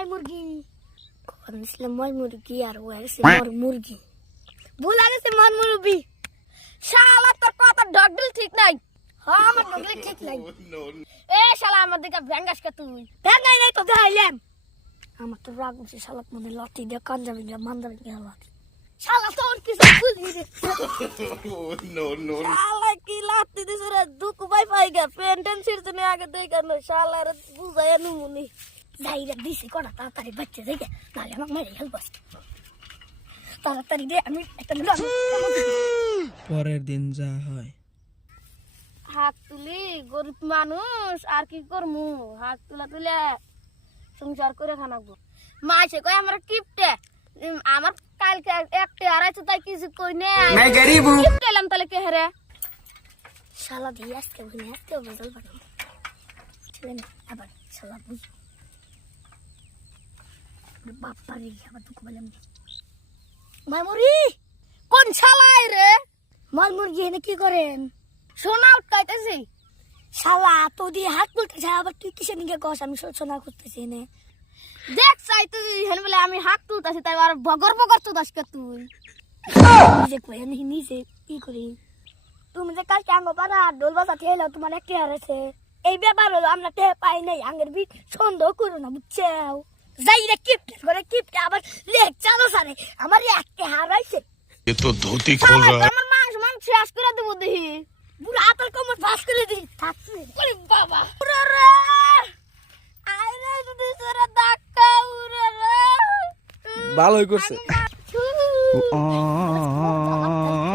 মাই মুরগি কোন ছিল মাই মুরগি আর ও আছে মর মুরগি ভুলা গেছে মর মুরগি শালা তোর কথা ডগডল ঠিক নাই হ্যাঁ আমার ডগডল ঠিক নাই এ শালা আমার দিকে ভ্যাঙ্গাস কে তুই ভ্যাঙ্গাই নাই তো দেখাইলাম আমার তো রাগ উঠছে শালা মনে লাঠি দিয়ে কান যাবে না মান যাবে না শালা তোর কিছু বুঝি রে শালা কি লাঠি দিছে রে দুঃখ পাই পাই গে পেন্টেন ছিড়তে নে আগে দেই কেন শালা রে বুঝায় নুমুনি যাইরা দিছি কোনা তাড়াতাড়ি বাচ্চা যাই নালে আমাকে মেরে হেলবাস তাড়াতাড়ি দে আমি একটা পরের দিন যা হয় হাত তুলি গরিব মানুষ আর কি করমু হাত তুলা তুলে সংসার করে খানাবো মাছে কই আমার কিপটে আমার কালকে একটা আড়াইশো তাই কিছু কই নে मैं गरीब हूँ কিপটে এলাম তাহলে কে হেরে শালা দিয়ে আজকে বলে আজকে বদল বানাবো ছেলে না আবার শালা বুঝ বাপ্পা রে আবার দুঃখ বললাম মামুরি কোন শালাই রে মাল মুরগি এনে কি করেন সোনা উঠাইতেছি শালা তো দিয়ে হাত তুলতেছে আবার তুই কিসের নিকে কস আমি সোনা করতেছি এনে দেখ চাই তুই হেন বলে আমি হাত তুলতেছি তাই আর বগর বগর তো দাসকে তুই নিজে কই নিজে কি করি তুমি যে কালকে আঙ্গ পারা ঢোল বাজাতে এলো তোমার একটা হারেছে এই ব্যাপার হলো আমরা টের পাই নাই আঙ্গের বি সন্দেহ করো না বুঝছাও যাই রে কিপটে করে কিপটে আবার লেখ চালো সারে আমার একটা হারাইছে ये तो धोती खोल रहा है আমার মাংস মাংস শেষ করে দেবো দেখি বুড়া আতার কোমর ফাঁস করে দিই থাকছে ওরে বাবা উরে রে আইরে যদি সরে ধাক্কা উরে রে ভালোই করছে আমি